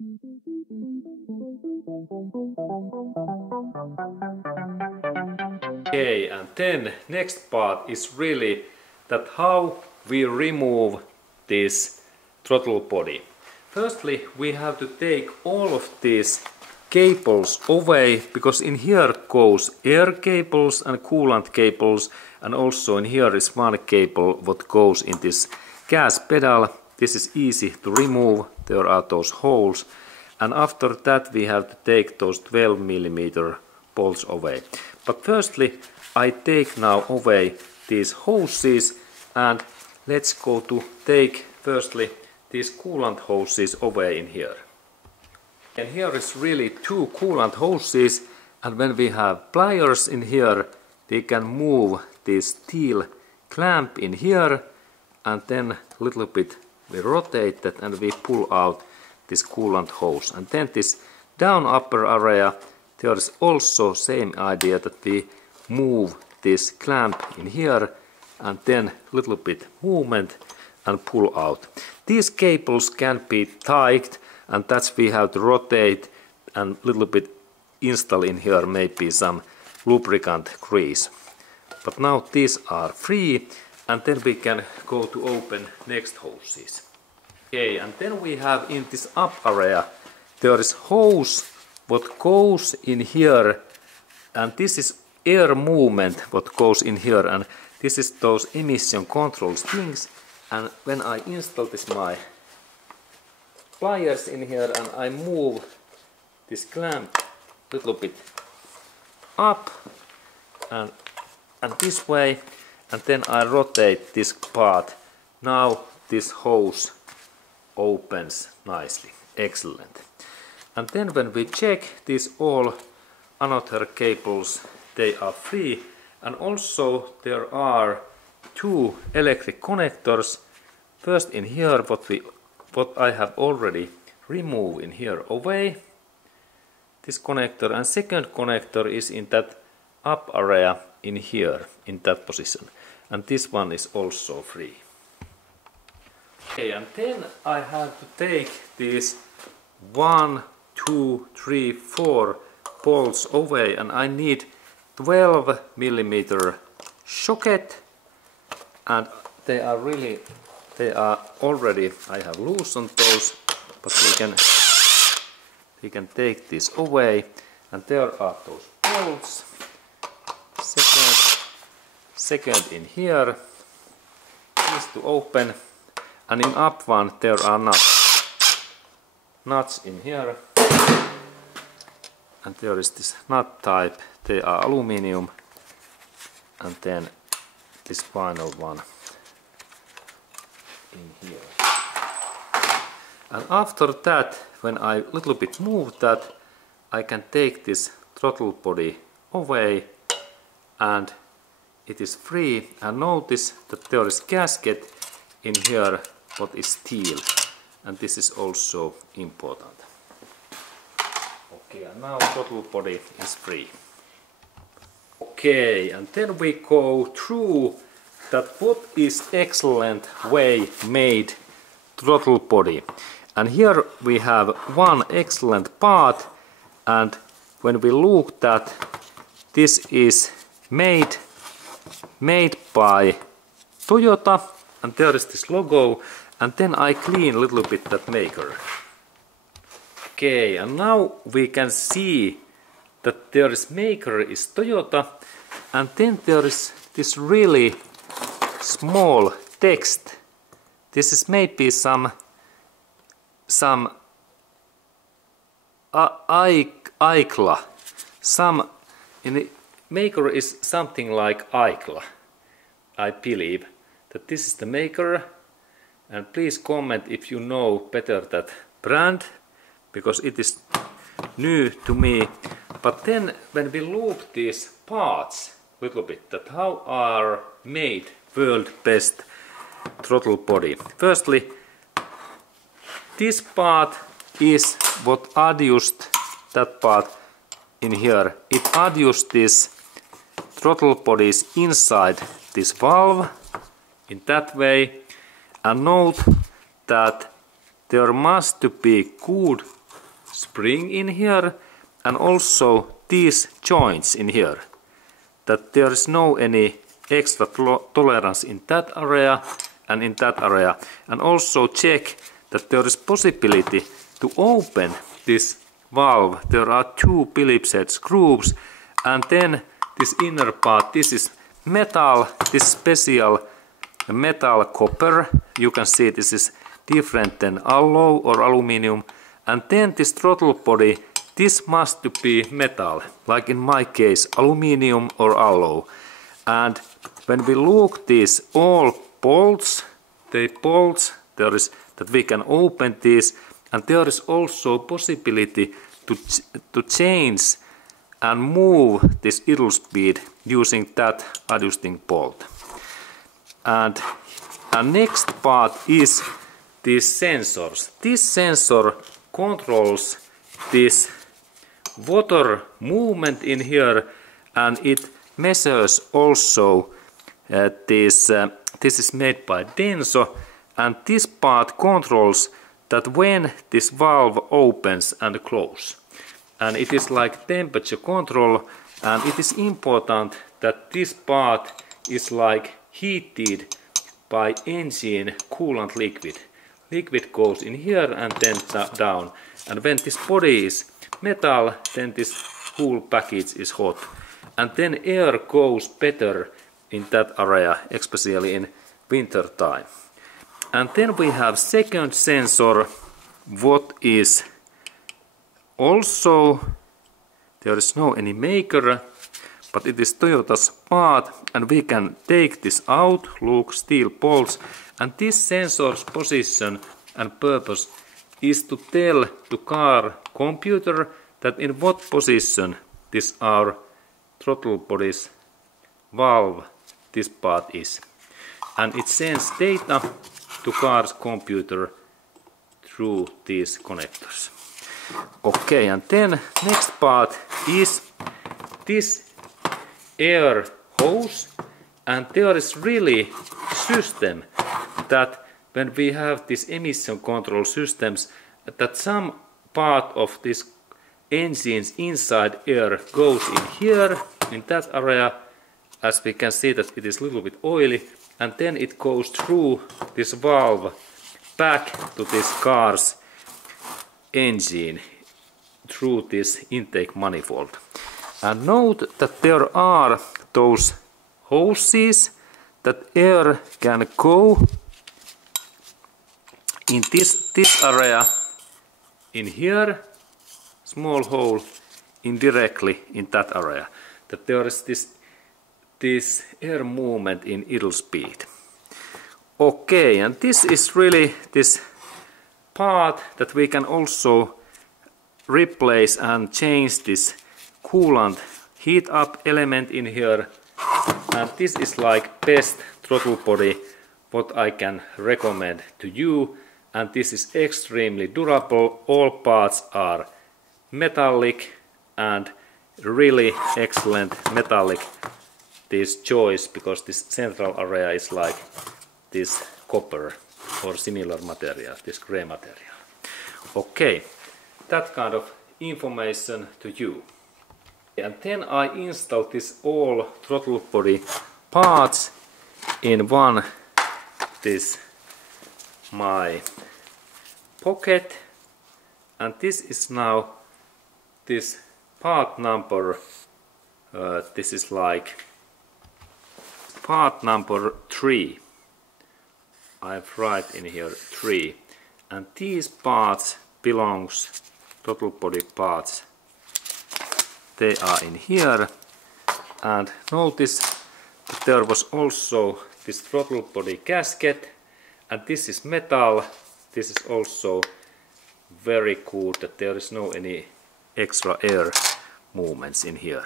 Okay, and then next part is really that how we remove this throttle body. Firstly, we have to take all of these cables away, because in here goes air cables and coolant cables, and also in here is one cable what goes in this gas pedal. This is easy to remove, there are those holes, and after that we have to take those 12mm bolts away. But firstly I take now away these hoses, and let's go to take firstly these coolant hoses away in here. And here is really two coolant hoses, and when we have pliers in here we can move this steel clamp in here, and then a little bit we rotate that and we pull out this coolant hose. And then this down upper area, there is also same idea that we move this clamp in here and then a little bit movement and pull out. These cables can be tight, and that's we have to rotate and a little bit install in here maybe some lubricant grease. But now these are free, and then we can go to open next hoses. Okay, and then we have in this up area there is hose what goes in here, and this is air movement what goes in here, and this is those emission control things. And when I install this my pliers in here and I move this clamp a little bit up and this way, and then I rotate this part, now this hose opens nicely. Excellent. And then when we check these all another cables, they are free, and also there are two electric connectors. First in here what I have already removed in here away, this connector, and second connector is in that up area in here in that position, and this one is also free. Okay, and then I have to take these 1, 2, 3, 4 bolts away, and I need 12mm socket, and they are already, I have loosened those, but we can take this away, and there are those bolts. Second in here is to open, and in up one there are nuts in here, and there is this nut type, they are aluminium, and then this final one in here. And after that, when I little bit move that, I can take this throttle body away and it is free. And notice that there is gasket in here what is steel, and this is also important. Okay, and now throttle body is free. Okay, and then we go through that what is excellent way made throttle body. And here we have one excellent part, and when we look that this is made by Toyota, and there is this logo, and then I clean a little bit that maker. Okay, and now we can see that there is maker is Toyota, and then there is this really small text. This is maybe some Aikla. Some in the maker is something like Aikla. I believe that this is the maker, and please comment if you know better that brand, because it is new to me. But then when we look these parts a little bit, that how are made world best throttle body. Firstly, this part is what adjust that part in here. It adjusts this throttle bodies inside this valve in that way, and note that there must be good spring in here and also these joints in here, that there is no any extra tolerance in that area and in that area, and also check that there is possibility to open this valve. There are two Phillips head screws, and then this inner part, this is metal, this special metal copper. You can see this is different than alloy or aluminium. And then this throttle body, this must be metal, like in my case aluminium or alloy. And when we look these all bolts, the bolts, there is that we can open this, and there is also possibility to change and move this idle speed using that adjusting bolt. And next part is these sensors. This sensor controls this water movement in here, and it measures also this is made by Denso, and this part controls that when this valve opens and closes. And it is like temperature control, and it is important that this part is like heated by engine coolant liquid. Liquid goes in here and then down, and when this body is metal, then this whole package is hot, and then air goes better in that area, especially in winter time. And then we have second sensor, what is also, there is no any maker, but it is Toyota's part, and we can take this out. Look, steel bolts, and this sensor's position and purpose is to tell the car computer that in what position this our throttle body's valve, this part is, and it sends data to car's computer through these connectors. Okay, and then next part is this air hose, and there is really system that when we have these emission control systems, that some part of this engine's inside air goes in here, in that area, as we can see that it is a little bit oily, and then it goes through this valve back to this car's engine through this intake manifold. And note that there are those hoses that air can go in this area in here, small hole indirectly in that area, that there is this air movement in idle speed. Okay, and this is really this part that we can also replace and change this coolant heat up element in here, and this is like best throttle body what I can recommend to you, and this is extremely durable. All parts are metallic and really excellent metallic this choice, because this central area is like this copper or similar material, this gray material. Okay, that kind of information to you. And then I installed this all throttle body parts in one this my pocket, and this is now this part number, this is like part number 3. I've write in here 3, and these parts belongs throttle body parts. They are in here, and notice that there was also this throttle body gasket, and this is metal. This is also very good that there is no any extra air movements in here.